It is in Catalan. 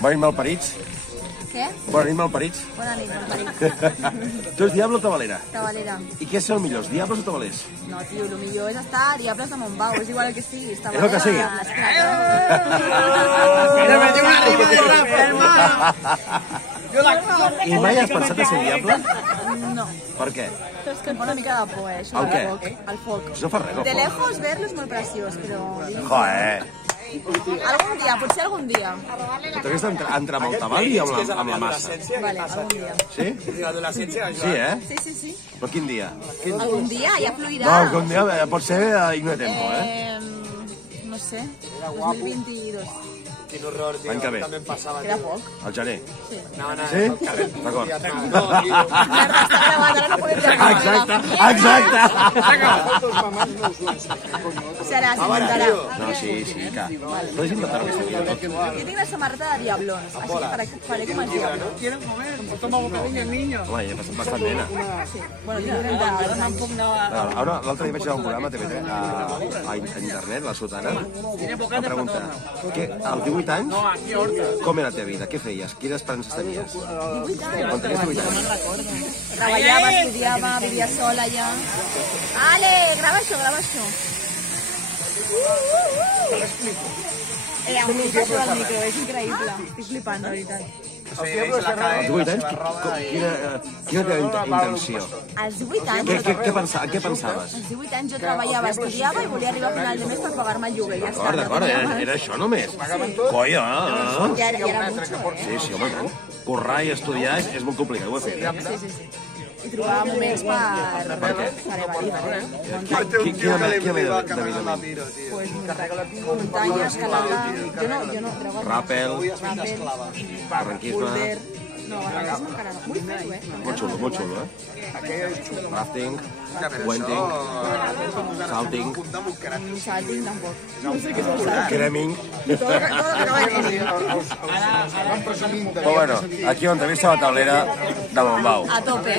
Bona nit, malparits. Què? Bona nit, malparits. Bona nit, malparit. Tu ets diable o tabalera? Tabalera. I què són millors, diables o tabalers? No, tio, el millor és estar a Diables de Montbau, és igual el que sigui. És el que sigui. I mai has pensat a ser diable? No. Per què? Però és que em fa una mica de por, això. El què? El foc. Això no fa res, el De foc. lejos verlo és molt preciós, però... Joder. Algun dia, potser algun dia. T'hagués d'entrar amb el tabal i amb la massa. Vale, algun dia. Sí? Sí, eh? Sí. Però quin dia? Algun dia, ja fluirà. No, algun dia pot ser i no hi tempo, eh? No sé, 2022. Quin horror, tio. L'any que ve. També em passava, Queda tio. poc. Al gener. Sí. No, Sí? D'acord. No, tio. Merda, està gravat, ara no podem gravar. Exacte. Serà, s'inventarà. No, sí, que... Podés inventar aquesta vida tot. Jo tinc la samarreta de Diablons, així que faré com els Diablons. Home, ja has bastant nena. Sí. Bueno, tinc 30 anys. Tampoc no... Ara, l'altre dia vaig veure un programa a TV3, a internet, La Sotana, va preguntar, als 18 anys, com era la teva vida? Què feies? Quines esperances tenies? 18 anys. Quan tenies 18 anys? Treballava, estudiava, vivia sola ja. Ale, grava això. Em flipa això del micro, és increïble. Estic flipant, de veritat. Als 18 anys, quina era la teva intenció? Als 18 anys... Què pensaves? Als 18 anys jo treballava, estudiava i volia arribar a final de mes per pagar-me el lloguer. Ja està. D'acord, era això només. Colla, Ja era mucho, eh? Sí, home, tant. Currar i estudiar és molt complicat, ho he fet. Sí. I trobava moments per evadir. Quina mena de vida? Pues muntanya, escalada... Jo no, Rappel, barranquisme... No, barranquisme encara no. Vull fer-ho, eh? molt xulo, eh? Rafting, puenting, salting, Salting tampoc. No sé què és el salting. creming... Todo lo que acaba de dir. Però bueno, aquí on entrevista a la taulera de Montbau. A tope.